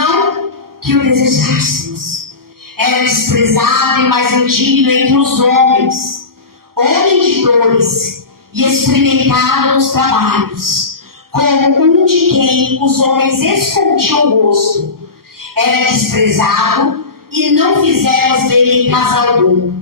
não que o desejássemos. Era desprezado e mais indigno entre os homens, homem de dores e experimentado nos trabalhos, como um de quem os homens escondiam o rosto. Era desprezado e não fizemos dele caso algum.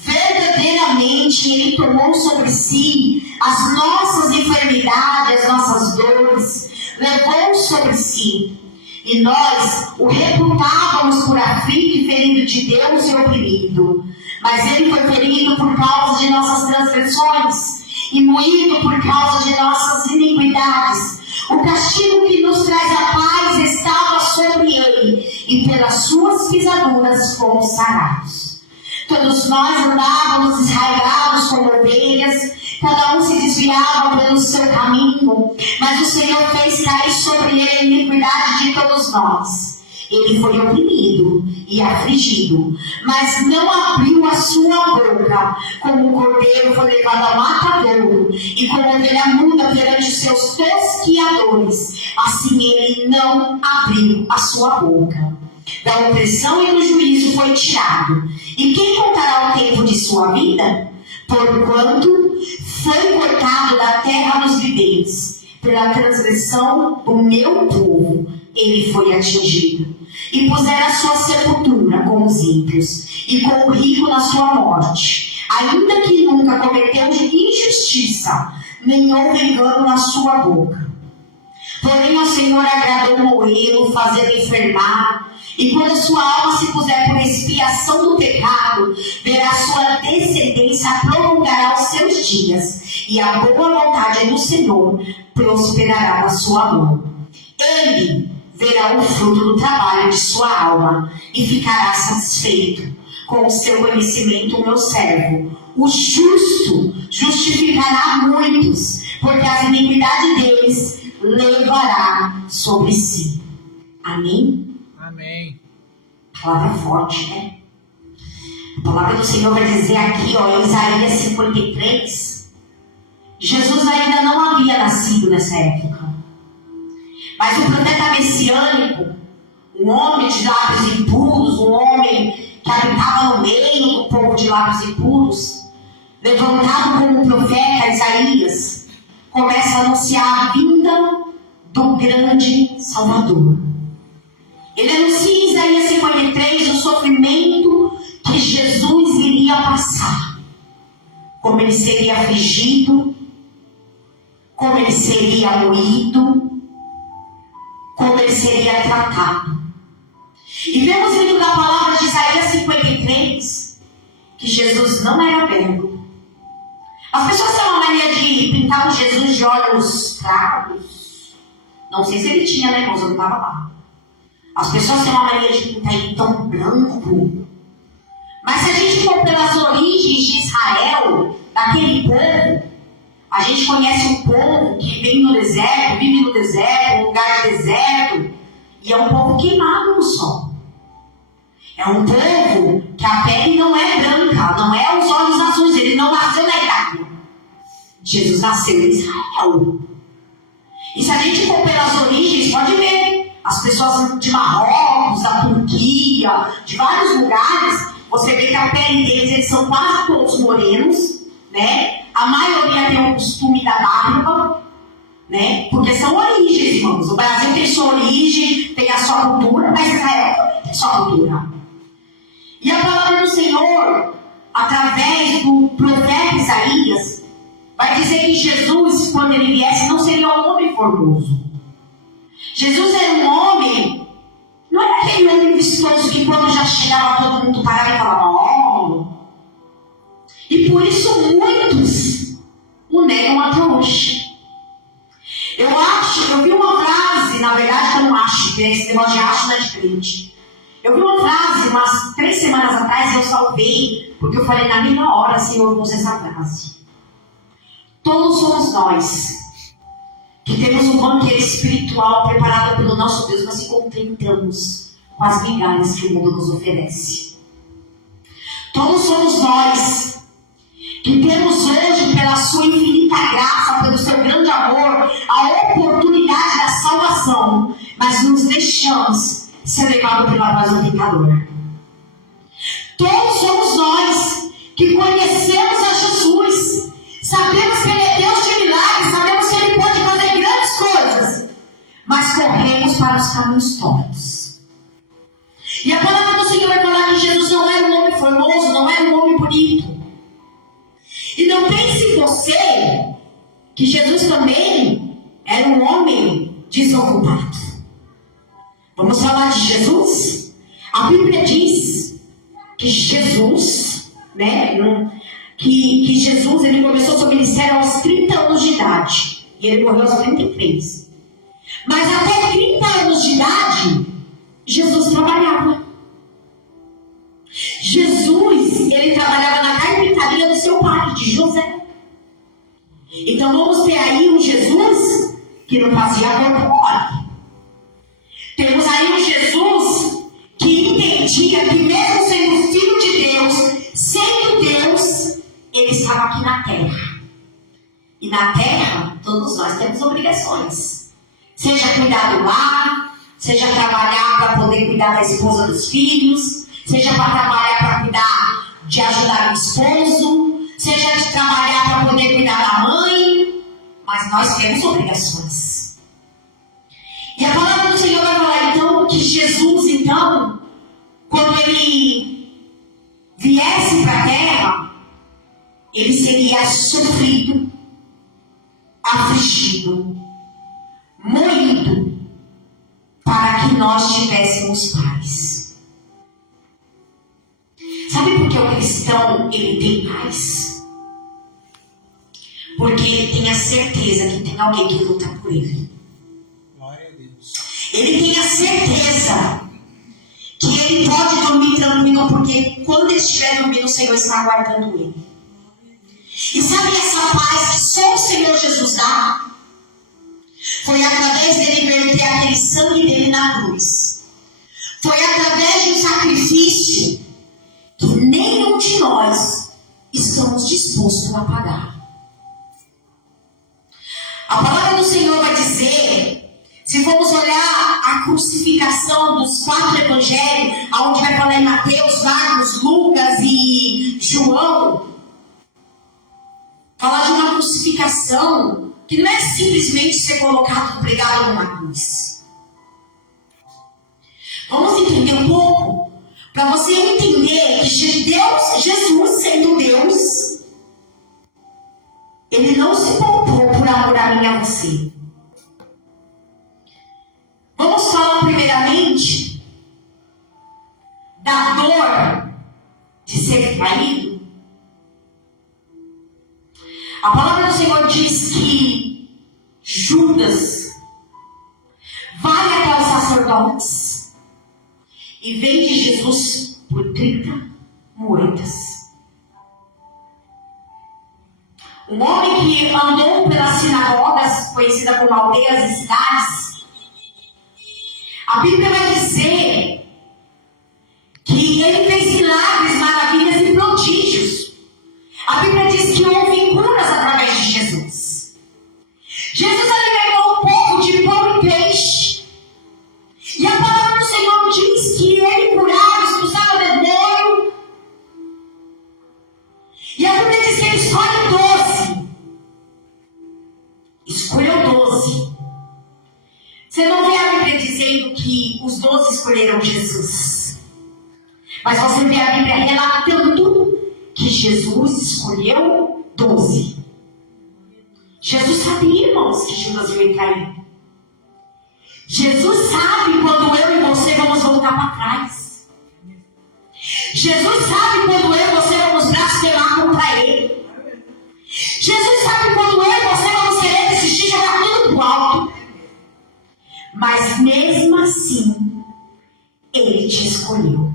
Verdadeiramente ele tomou sobre si as nossas enfermidades, as nossas dores, levou sobre si. E nós o reputávamos por aflito e ferido de Deus e oprimido. Mas ele foi ferido por causa de nossas transgressões e moído por causa de nossas iniquidades. O castigo que nos traz a paz estava sobre ele, e pelas suas pisaduras fomos sarados. Todos nós andávamos desraigados como ovelhas, cada um se desviava pelo seu caminho, mas o Senhor fez cair sobre ele a iniquidade de todos nós. Ele foi oprimido e afligido, mas não abriu a sua boca. Como o cordeiro foi levado ao matadouro, e como ovelha muda perante seus tosquiadores, assim ele não abriu a sua boca. Da opressão e do juízo foi tirado. E quem contará o tempo de sua vida? Porquanto foi cortado da terra dos viventes, pela transgressão do meu povo ele foi atingido. E puseram a sua sepultura com os ímpios, e com o rico na sua morte, ainda que nunca cometeu injustiça, nem houve engano na sua boca. Porém ao Senhor agradou moê-lo, fazê-lo enfermar, e quando a sua alma se puser por expiação do pecado, verá sua descendência, prolongará os seus dias, e a boa vontade do Senhor prosperará na sua mão. Ele verá o fruto do trabalho de sua alma, e ficará satisfeito. Com o seu conhecimento, o meu servo, o justo, justificará muitos, porque as iniquidades deles levará sobre si. Amém? Amém. Palavra forte, né? A palavra do Senhor vai dizer aqui, ó, em Isaías 53, Jesus ainda não havia nascido nessa época. Mas o profeta messiânico, um homem de lábios impuros, um homem que habitava no meio do povo de lábios impuros, levantado como profeta Isaías, começa a anunciar a vinda do grande Salvador. Ele anuncia em Isaías 53 o sofrimento que Jesus iria passar. Como ele seria afligido, como ele seria moído, como ele seria tratado. E vemos dentro da palavra de Isaías 53 que Jesus não era belo. As pessoas têm uma mania de pintar o Jesus de olhos claros. Não sei se ele tinha, né, irmãos? Eu não estava lá. As pessoas têm uma mania de pintar ele tão branco. Mas se a gente for pelas origens de Israel, daquele povo, a gente conhece um povo que vem no deserto, vive no deserto, um lugar de deserto, e é um povo queimado no sol. É um povo que a pele não é branca, não é os olhos azuis, ele não nasceu na Itália. Jesus nasceu em Israel. E se a gente for pelas origens, pode ver, as pessoas de Marrocos, da Turquia, de vários lugares, você vê que a pele deles, eles são quase todos morenos, né? A maioria tem o costume da barba, né? Porque são origens, irmãos. O Brasil tem sua origem, tem a sua cultura, mas Israel tem sua cultura. E a palavra do Senhor, através do profeta Isaías, vai dizer que Jesus, quando ele viesse, não seria um homem formoso. Jesus era um homem, não era aquele homem vistoso que quando já chegava todo mundo parava e falava, ó. E por isso muitos o negam até hoje. Eu vi uma frase, na verdade eu não acho, porque esse negócio de acho não é de crente. Eu vi uma frase umas 3 semanas atrás e eu salvei, porque eu falei na mesma hora, Senhor, usa essa frase. Todos somos nós que temos um banquete espiritual preparado pelo nosso Deus, mas se contentamos com as migalhas que o mundo nos oferece. Todos somos nós que temos hoje, pela sua infinita graça, pelo seu grande amor, a oportunidade da salvação, mas nos deixamos ser levado pela voz do tentador. Todos somos nós que conhecemos a Jesus, sabemos que Ele é Deus de milagres, sabemos que Ele pode fazer grandes coisas, mas corremos para os caminhos tortos. E a palavra do Senhor vai falar que Jesus não era um homem formoso, não era um homem bonito. E não pense você que Jesus também era um homem desocupado. Vamos falar de Jesus? A Bíblia diz que Jesus, que Jesus, ele começou seu ministério aos 30 anos de idade. E ele morreu aos 33. Mas até 30 anos de idade, Jesus trabalhava. Jesus, ele trabalhava na carpintaria do seu pai, de José. Então vamos ter aí um Jesus que não fazia corpo mole. Temos aí um Jesus que entendia que mesmo sendo filho de Deus, sendo Deus, ele estava aqui na terra. E na terra, todos nós temos obrigações. Seja cuidar do lar, seja trabalhar para poder cuidar da esposa dos filhos, seja para trabalhar para cuidar de ajudar o esposo, seja de trabalhar para poder cuidar da mãe, mas nós temos obrigações. E a palavra do Senhor vai falar então que Jesus, então, quando ele viesse para a terra, ele seria sofrido, afligido, moído, para que nós tivéssemos paz. Sabe por que o cristão ele tem paz? Porque ele tem a certeza que tem alguém que luta por ele. Glória a Deus. Ele tem a certeza que ele pode dormir tranquilo, porque quando ele estiver dormindo, o Senhor está guardando ele. E sabe essa paz que só o Senhor Jesus dá? Foi através dele verter aquele sangue dele na cruz. Foi através de um sacrifício que nenhum de nós estamos dispostos a pagar. A palavra do Senhor vai dizer, se formos olhar a crucificação dos 4 evangelhos, onde vai falar em Mateus, Marcos, Lucas e João, fala de uma crucificação que não é simplesmente ser colocado, pregado numa cruz. Vamos entender um pouco? Para você entender que Deus, Jesus sendo Deus, ele não se poupou por amor a mim e a você. Vamos falar primeiramente da dor de ser traído. A palavra do Senhor diz que Judas vai até os sacerdotes e vende Jesus por 30 moedas. Um homem que andou pelas sinagogas, conhecida como aldeias e cidades, a Bíblia vai dizer que ele fez milagres, maravilhas e prodígios. A Bíblia diz que houve curas através de Jesus. Jesus alimentou um povo de pão e peixe. E a palavra do Senhor diz que ele curava, expulsava demônio. E a Bíblia diz que ele escolhe 12. Escolheu 12. Você não vê a Bíblia dizendo que os 12 escolheram Jesus. Mas você vê a Bíblia relatando que Jesus escolheu 12. Jesus sabia, irmãos, que Judas ia trair. Jesus sabe quando eu e você vamos voltar para trás. Jesus sabe quando eu e você vamos blasfemar contra Ele. Jesus sabe quando eu e você vamos querer desistir, jogar tudo pro alto. Mas mesmo assim, Ele te escolheu.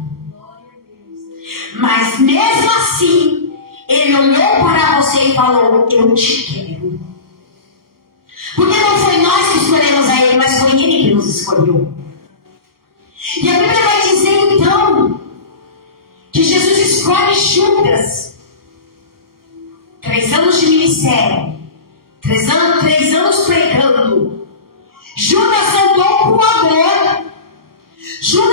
Mas mesmo assim, Ele olhou para você e falou: eu te quero. Porque não foi nós que escolhemos a Ele, mas foi Ele que nos escolheu. E a Bíblia vai dizer então que Jesus escolhe Judas. 3 anos de ministério, 3 anos pregando. Judas andou com amor. Judas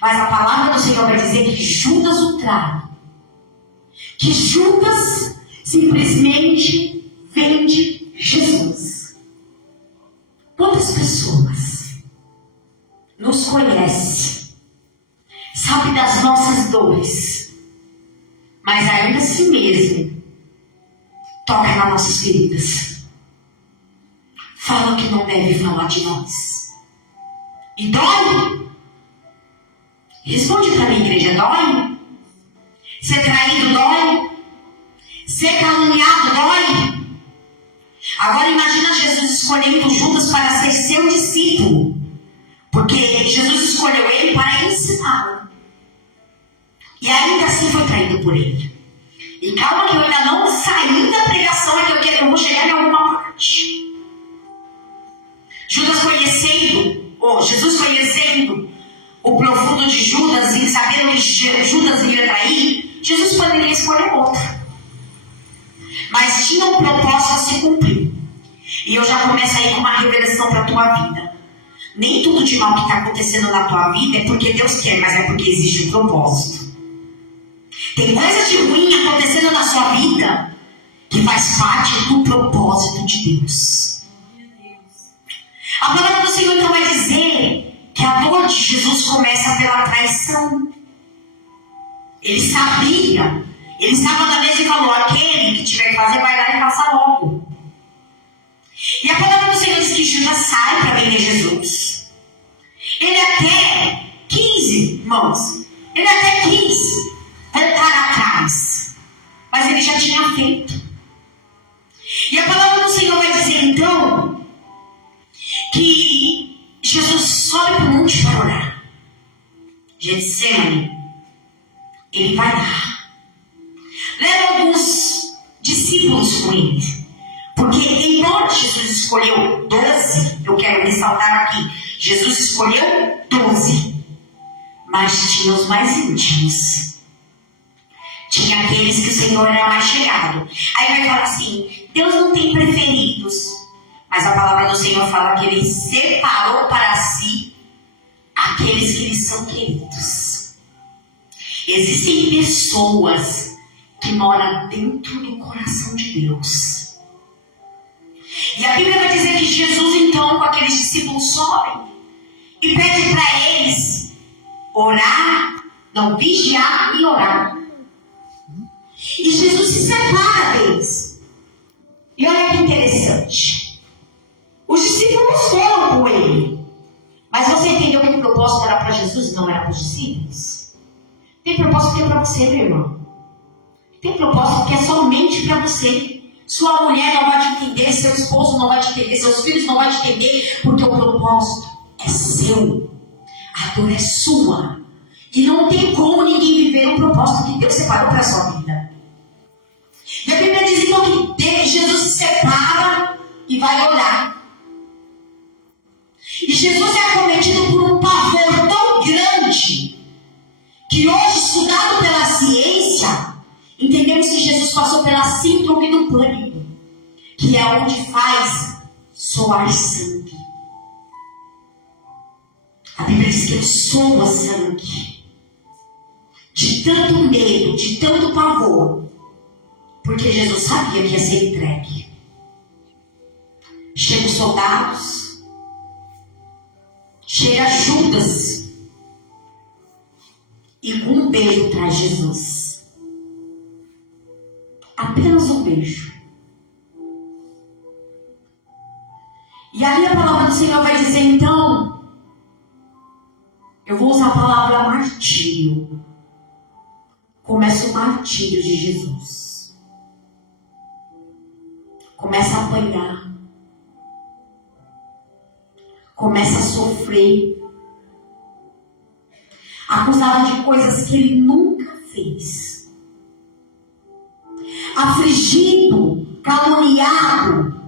Mas a palavra do Senhor vai dizer que Judas o trai. Que Judas simplesmente vende Jesus. Quantas pessoas nos conhecem, sabe das nossas dores, mas ainda assim mesmo toca nas nossas feridas, fala que não deve falar de nós. E dói? Responde para mim, igreja, dói? Ser traído dói? Ser caluniado dói? Agora imagina Jesus escolhendo Judas para ser seu discípulo, porque Jesus escolheu ele para ensiná-lo. E ainda assim foi traído por ele. E calma que eu ainda não saí da pregação, é que eu vou chegar em alguma parte. Jesus conhecendo o profundo de Judas e sabendo que Judas ia trair, Jesus poderia escolher outro. Mas tinha um propósito a se cumprir. E eu já começo aí com uma revelação para a tua vida. Nem tudo de mal que está acontecendo na tua vida é porque Deus quer, mas é porque existe um propósito. Tem coisas de ruim acontecendo na sua vida que faz parte do propósito de Deus. A palavra do Senhor então vai dizer que a dor de Jesus começa pela traição. Ele sabia, ele estava na mesa e falou: aquele que tiver que fazer, vai lá e faça logo. E a palavra do Senhor diz que Judas sai para vender Jesus. Ele até quis, irmãos, ele até quis voltar atrás, mas ele já tinha feito. E a palavra do Senhor vai dizer então que Jesus sobe para o monte para orar. Getsemane, ele vai lá. Leva alguns discípulos com ele. Porque embora Jesus escolheu 12, eu quero ressaltar aqui, Jesus escolheu 12, mas tinha os mais íntimos. Tinha aqueles que o Senhor era mais chegado. Aí vai falar assim, Deus não tem preferidos. Mas a palavra do Senhor fala que Ele separou para si aqueles que lhe são queridos. Existem pessoas que moram dentro do coração de Deus. E a Bíblia vai dizer que Jesus então com aqueles discípulos sobe e pede para eles vigiar e orar. E Jesus se separa deles. E olha que interessante. Os discípulos foram com ele. Mas você entendeu que o propósito era para Jesus e não era para os discípulos? Tem propósito que é para você, meu irmão. Tem propósito que é somente para você. Sua mulher não vai te entender, seu esposo não vai te entender, seus filhos não vão te entender, porque o propósito é seu. A dor é sua. E não tem como ninguém viver o propósito que Deus separou para a sua vida. E a Bíblia diz então que Jesus se separa e vai orar. E Jesus é acometido por um pavor tão grande que hoje, estudado pela ciência, entendemos que Jesus passou pela síndrome do pânico, que é onde faz soar sangue. A Bíblia diz que ele soa sangue. De tanto medo, de tanto pavor, porque Jesus sabia que ia ser entregue. Chegam os soldados, chega Judas, e com um beijo traz Jesus. Apenas um beijo. E aí a palavra do Senhor vai dizer então, eu vou usar a palavra martírio. Começa o martírio de Jesus. Começa a apanhar. Começa a sofrer. Acusado de coisas que ele nunca fez. Afligido, caluniado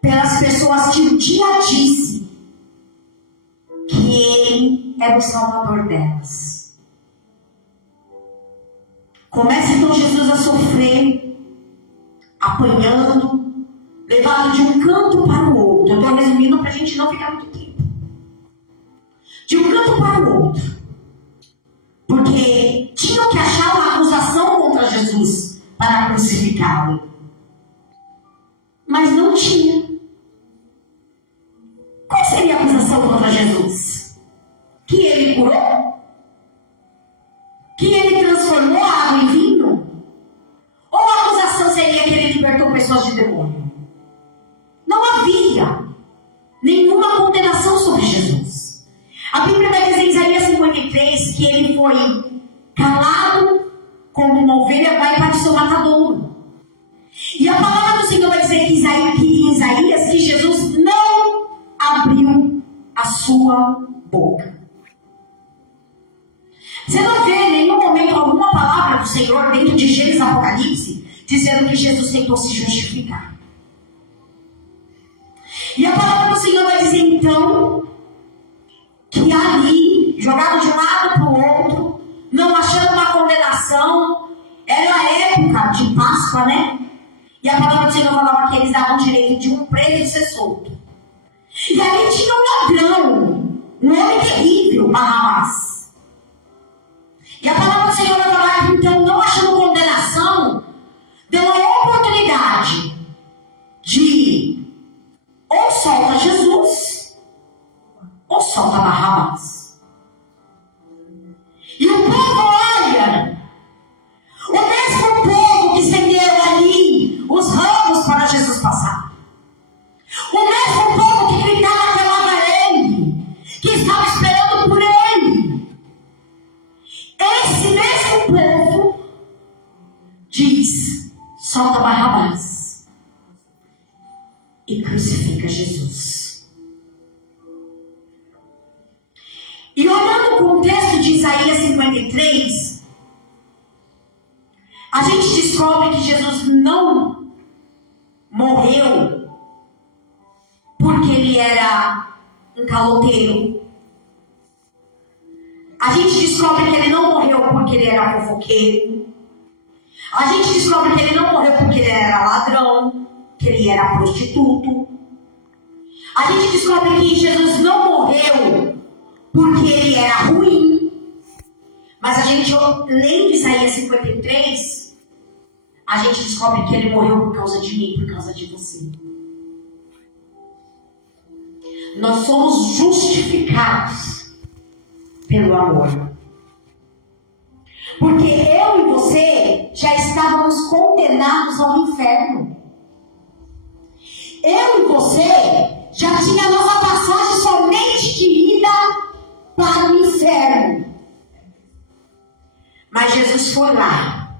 pelas pessoas que um dia disse que ele era o salvador delas. Começa então Jesus a sofrer, apanhando, levado de um canto para o outro. Eu estou resumindo para a gente não ficar muito tempo. De um canto para o outro. Porque tinham que achar uma acusação contra Jesus para crucificá-lo. Mas não tinha. Qual seria a acusação contra Jesus? Que ele curou? Que ele transformou a água em vinho? Ou a acusação seria que ele libertou pessoas de demônio? Não havia nenhuma condenação sobre Jesus. A Bíblia vai dizer em Isaías 53 que ele foi calado como uma ovelha vai para o seu matadouro. E a palavra do Senhor vai dizer que em Isaías que Jesus não abriu a sua boca. Você não vê em nenhum momento alguma palavra do Senhor dentro de Gênesis e Apocalipse dizendo que Jesus tentou se justificar. E a palavra do Senhor vai dizer então que ali, jogado de um lado para o outro, não achando uma condenação, era a época de Páscoa, né? E a palavra do Senhor falava que eles davam direito de um preso ser solto. E ali tinha um ladrão, um homem terrível, Barrabás. E a palavra do Senhor vai falar que então, não achando condenação, deu uma oportunidade de ou solta Jesus, ou solta Barrabás. E o povo olha, o mesmo povo que estendeu ali os ramos para Jesus passar. O mesmo povo que gritava pela ele, que estava esperando por ele. Esse mesmo povo diz, solta Barrabás e crucifica Jesus. E olhando o contexto de Isaías 53, a gente descobre que Jesus não morreu porque ele era um caloteiro. A gente descobre que ele não morreu porque ele era fofoqueiro. A gente descobre que ele não morreu porque ele era ladrão, que ele era prostituto. A gente descobre que Jesus não morreu porque ele era ruim. Mas a gente, lendo Isaías 53, a gente descobre que ele morreu por causa de mim, por causa de você. Nós somos justificados pelo amor. Porque eu e você já estávamos condenados ao inferno. Eu e você já tinha a nossa passagem somente de ida para o inferno. Mas Jesus foi lá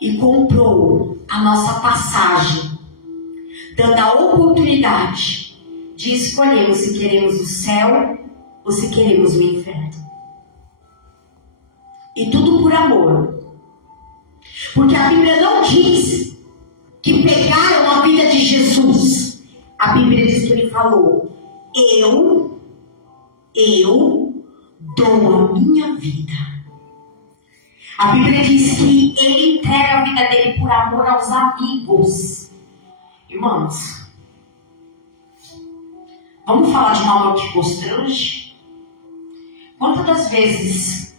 e comprou a nossa passagem, dando a oportunidade de escolhermos se queremos o céu ou se queremos o inferno. E tudo por amor. Porque a Bíblia não diz que pegaram a vida de Jesus. A Bíblia diz que ele falou, eu dou a minha vida. A Bíblia diz que ele entrega a vida dele por amor aos amigos. Irmãos, vamos falar de um amor que constrange? Quantas das vezes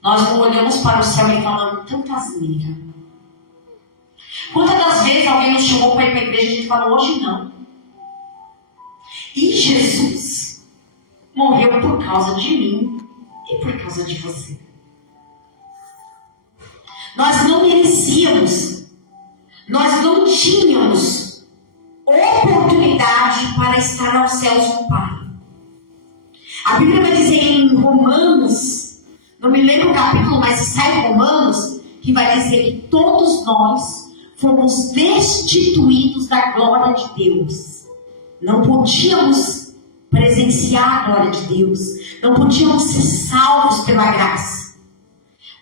nós não olhamos para o céu e falamos tanta asneira? Quantas das vezes alguém nos chamou para ir para a igreja e a gente falou, hoje não? E Jesus morreu por causa de mim e por causa de você. Nós não merecíamos, nós não tínhamos oportunidade para estar aos céus com o Pai. A Bíblia vai dizer em Romanos, não me lembro o capítulo, mas está em Romanos, que vai dizer que todos nós fomos destituídos da glória de Deus. Não podíamos presenciar a glória de Deus, não podíamos ser salvos pela graça.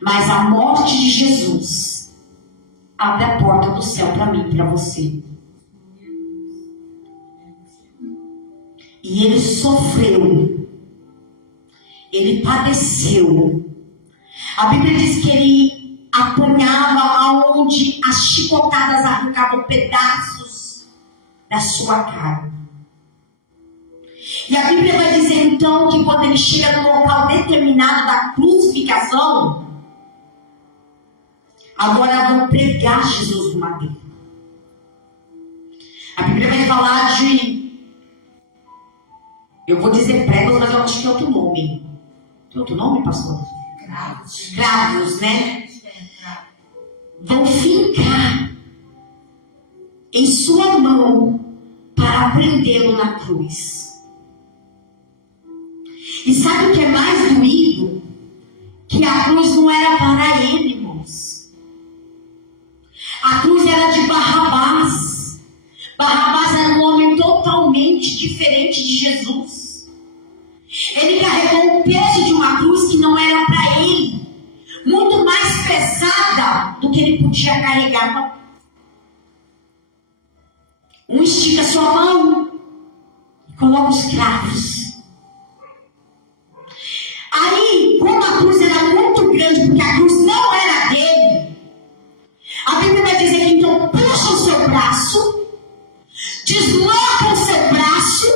Mas a morte de Jesus abre a porta do céu para mim e para você. E ele sofreu. Ele padeceu. A Bíblia diz que ele apanhava aonde as chicotadas arrancavam pedaços da sua carne. E a Bíblia vai dizer então que quando ele chega no local determinado da crucificação, agora vão pregar Jesus no madeiro. A Bíblia vai falar de, eu vou dizer pregos, mas eu acho que é outro nome. Tem outro nome, pastor? Cravos, né? Vão fincar em sua mão para prendê-lo na cruz. E sabe o que é mais doído? Que a cruz não era para ele, irmãos. A cruz era de Barrabás. Barrabás era um homem totalmente diferente de Jesus. Ele carregou o peso de uma cruz que não era para ele, muito mais pesada do que ele podia carregar. Um estica sua mão e coloca os cravos. Aí, como a cruz era muito grande, porque a cruz não era dele, a Bíblia vai dizer que então puxa o seu braço, desloca o seu braço,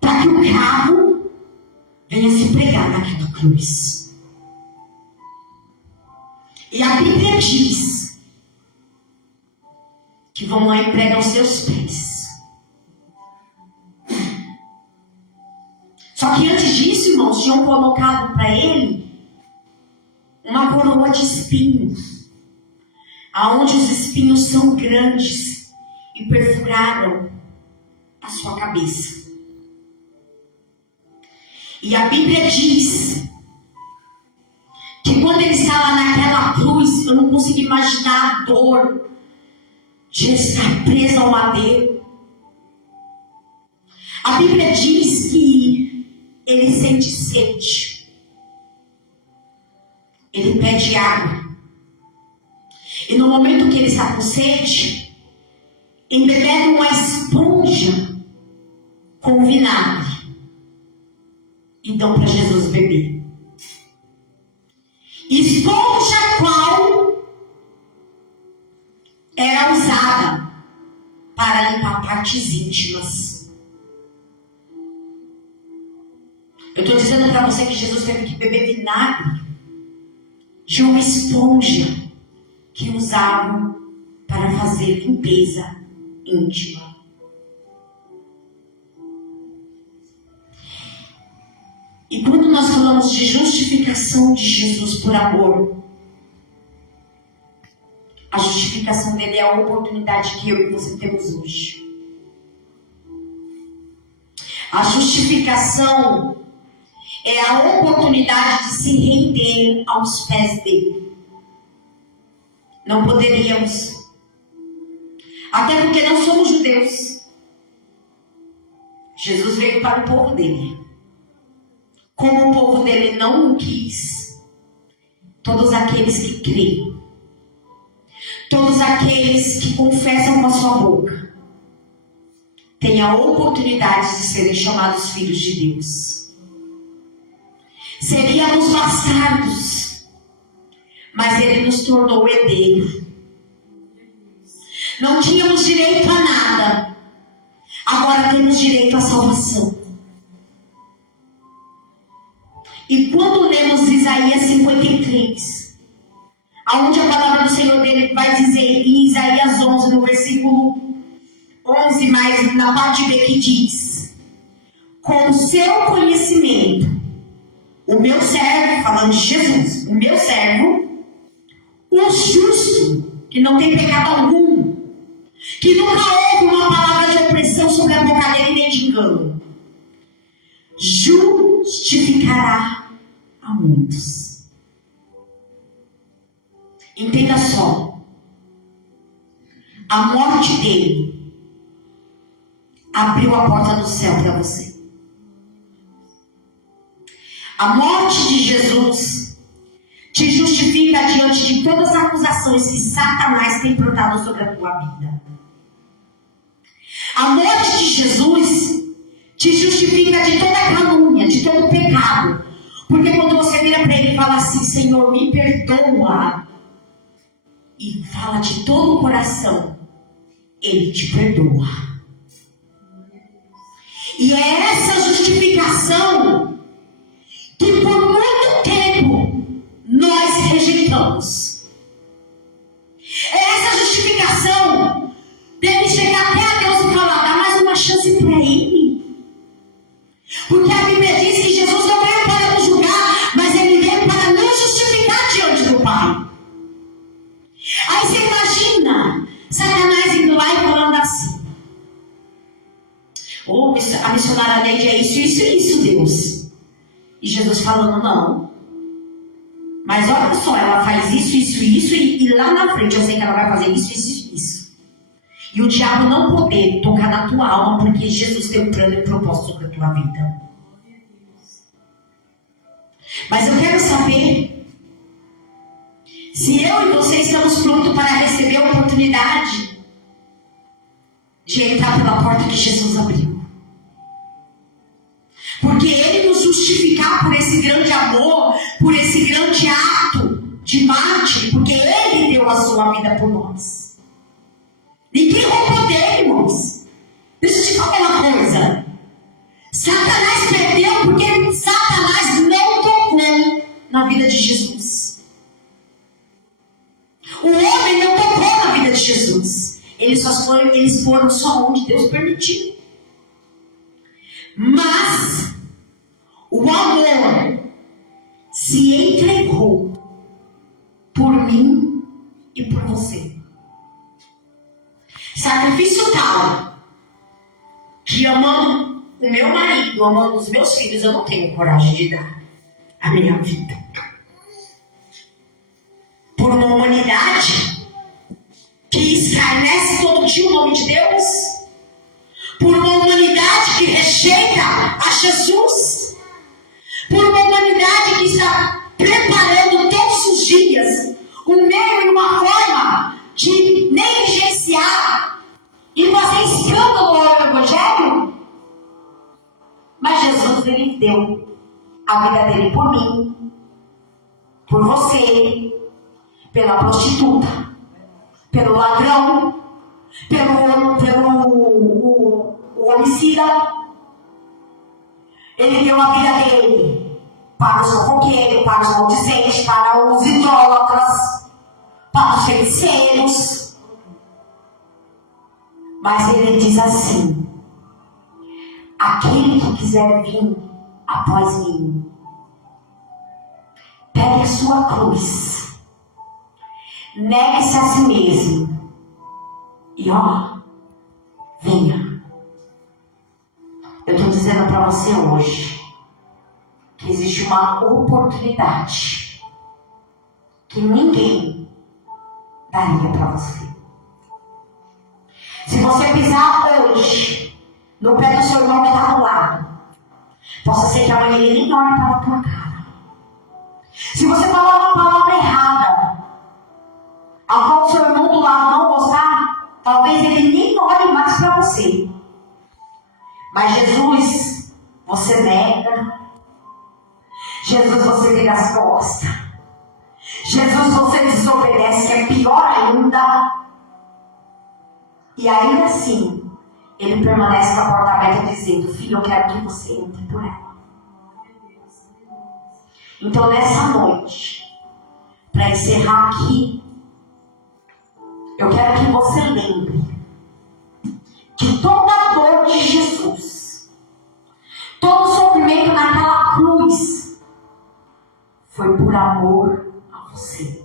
para que o cravo venha se pregar naquela cruz. E a Bíblia diz que vão lá e pregam os seus pés. Só que antes disso, irmãos, tinham colocado para ele uma coroa de espinhos, aonde os espinhos são grandes e perfuraram a sua cabeça. E a Bíblia diz que quando ele estava naquela cruz, eu não consigo imaginar a dor de estar preso ao madeiro. A Bíblia diz que ele sente sede. Ele pede água. E no momento que ele está com sede, embebeda uma esponja com vinagre e dão para Jesus beber. Esponja qual era usada para limpar partes íntimas. Eu estou dizendo para você que Jesus teve que beber vinagre de uma esponja que usavam para fazer limpeza íntima. E quando nós falamos de justificação de Jesus por amor, a justificação dele é a oportunidade que eu e você temos hoje. A justificação é a oportunidade de se render aos pés dele. Não poderíamos. Até porque não somos judeus. Jesus veio para o povo dele. Como o povo dele não o quis, todos aqueles que creem, todos aqueles que confessam com a sua boca, têm a oportunidade de serem chamados filhos de Deus. Seríamos bastardos, mas ele nos tornou herdeiro. Não tínhamos direito a nada, agora temos direito à salvação. E quando lemos Isaías 53, aonde a palavra do Senhor dele vai dizer em Isaías 11, no versículo 11, mas na parte B que diz: com o seu conhecimento, o meu servo, falando de Jesus, o meu servo, o justo, que não tem pecado algum, que nunca houve uma palavra de opressão sobre a boca dele nem de engano, justificará a muitos. Entenda só, a morte dele abriu a porta do céu para você. A morte de Jesus te justifica diante de todas as acusações que Satanás tem plantado sobre a tua vida. A morte de Jesus te justifica de toda calúnia, de todo pecado. Porque quando você vira para ele e fala assim: Senhor, me perdoa, e fala de todo o coração, ele te perdoa. E é essa justificação que por muito tempo nós rejeitamos. É essa justificação dele chegar até a Deus e falar: dá mais uma chance para ele. Porque a Bíblia diz que Jesus não veio para nos julgar, mas ele veio para nos justificar diante do Pai. Aí você imagina Satanás indo lá e falando assim: oh, a missionária Neide é isso, Deus. E Jesus falando: não. Mas olha só, ela faz isso, e lá na frente eu sei que ela vai fazer isso. E o diabo não poder tocar na tua alma, porque Jesus tem um plano e um propósito sobre a tua vida. Mas eu quero saber se eu e você estamos prontos para receber a oportunidade de entrar pela porta que Jesus abriu. Porque ele nos justificar por esse grande amor, por esse grande ato de mártir, porque ele deu a sua vida por nós. Ninguém roubou dele, irmãos. Deixa eu te falar uma coisa. Satanás perdeu porque Satanás não tocou na vida de Jesus. O homem não tocou na vida de Jesus. Eles foram só onde Deus permitiu. Mas o amor se entregou por mim e por você. Sacrifício tal que amando o meu marido, amando os meus filhos, eu não tenho coragem de dar a minha vida. Por uma humanidade que escarnece todo dia o nome de Deus. Por uma humanidade que rejeita a Jesus. Por uma humanidade que está preparando todos os dias um meio e uma forma de negligenciar e fazer escândalo ao Evangelho. Mas Jesus, ele deu a vida dele por mim, por você, pela prostituta, pelo ladrão, pelo homicida. Ele deu a vida dele para os fofoqueiros, para os maldizentes, para os idólatras, para os feiticeiros. Mas ele diz assim: aquele que quiser vir após mim, pegue a sua cruz, negue-se a si mesmo e venha. Eu estou dizendo para você hoje que existe uma oportunidade que ninguém daria para você. Se você pisar hoje no pé do seu irmão que está do lado, possa ser que amanhã ele nem olhe para a tua cara. Se você falar uma palavra errada, a qual o seu irmão do lado não gostar, talvez ele nem olhe mais para você. Mas Jesus, você nega. Jesus, você vira as costas. Jesus, você desobedece, que é pior ainda. E ainda assim, ele permanece com a porta aberta dizendo: filho, eu quero que você entre por ela. Então, nessa noite, para encerrar aqui, eu quero que você lembre que toda a dor de Jesus, todo o sofrimento naquela cruz, foi por amor a você.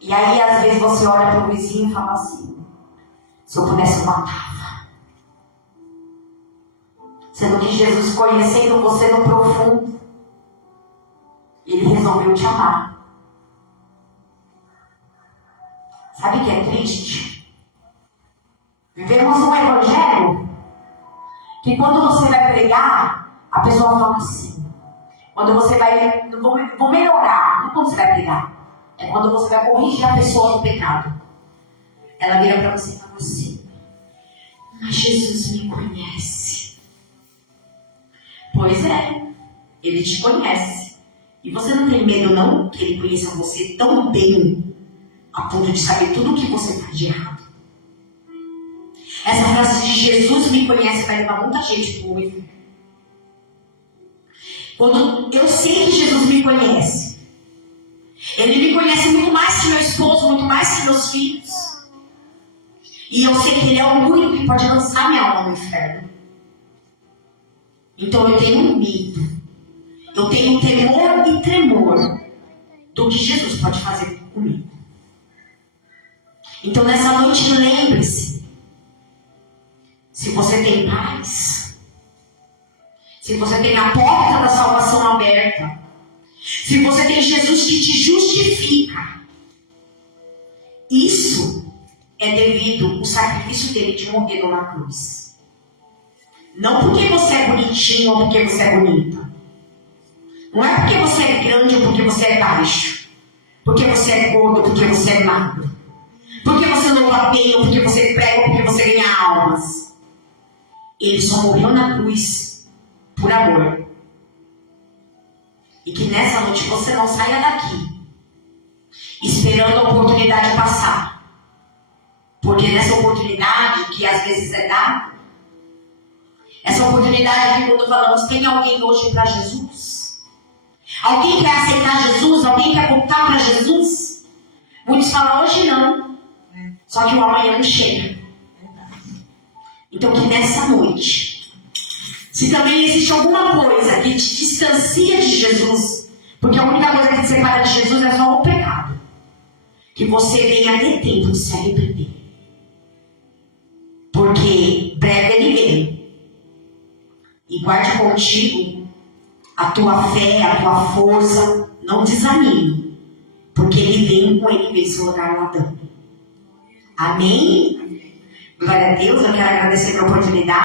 E aí, às vezes, você olha para o vizinho e fala assim: se eu pudesse, eu matava. Sendo que Jesus, conhecendo você no profundo, ele resolveu te amar. Sabe o que é triste? Vivemos um evangelho que quando você vai pregar, a pessoa fala assim. Quando você vai, vou melhorar, não quando você vai pregar. É quando você vai corrigir a pessoa no pecado. Ela vira para você e fala assim: mas Jesus me conhece. Pois é, ele te conhece. E você não tem medo não que ele conheça você tão bem a ponto de saber tudo o que você faz de errado. Essa frase de Jesus me conhece vai levar muita gente para o inferno. Quando eu sei que Jesus me conhece, Ele me conhece muito mais que meu esposo, muito mais que meus filhos. E eu sei que Ele é o único que pode lançar minha alma no inferno. Então eu tenho medo. Eu tenho temor e tremor do que Jesus pode fazer comigo. Então nessa noite lembre-se. Se você tem paz, se você tem a porta da salvação aberta, se você tem Jesus que te justifica, isso é devido ao sacrifício dele de morrer na cruz. Não porque você é bonitinho ou porque você é bonita. Não é porque você é grande ou porque você é baixo. Porque você é gordo ou porque você é magro. Porque você louva bem ou porque você prega ou porque você ganha almas. Ele só morreu na cruz por amor. E que nessa noite você não saia daqui esperando a oportunidade passar. Porque nessa oportunidade, que às vezes é dada, essa oportunidade que quando falamos, tem alguém hoje para Jesus? Alguém quer aceitar Jesus? Alguém quer voltar para Jesus? Muitos falam, hoje não. Só que o amanhã não chega. Então que nessa noite, se também existe alguma coisa que te distancia de Jesus, porque a única coisa que te separa de Jesus é só o pecado, que você venha ter tempo de se arrepender. Porque breve ele vem. E guarde contigo a tua fé, a tua força, não desanime, porque ele vem com ele em seu lugar ladrão. Amém? Glória a Deus, eu quero agradecer pela oportunidade.